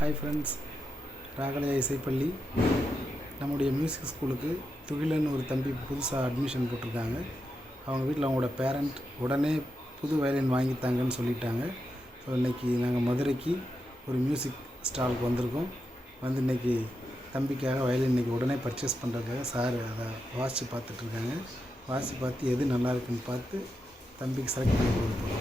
Hi friends, ராகலையா இசைப்பள்ளி நம்முடைய music ஸ்கூலுக்கு துகிலன் ஒரு தம்பி புதுசாக அட்மிஷன் போட்டிருக்காங்க. அவங்க வீட்டில் அவங்களோட பேரண்ட் உடனே புது வயலின் வாங்கித்தாங்கன்னு சொல்லிட்டாங்க. ஸோ இன்றைக்கி நாங்கள் மதுரைக்கு ஒரு மியூசிக் ஸ்டாலுக்கு வந்திருக்கோம். வந்து இன்றைக்கி தம்பிக்காக வயலின் இன்றைக்கி உடனே பர்ச்சேஸ் பண்ணுறதுக்காக சார் அதை வாசித்து பார்த்துட்ருக்காங்க. வாசித்து பார்த்து எது நல்லா இருக்குன்னு பார்த்து தம்பிக்கு செலக்ட் பண்ணி கொடுப்போம்.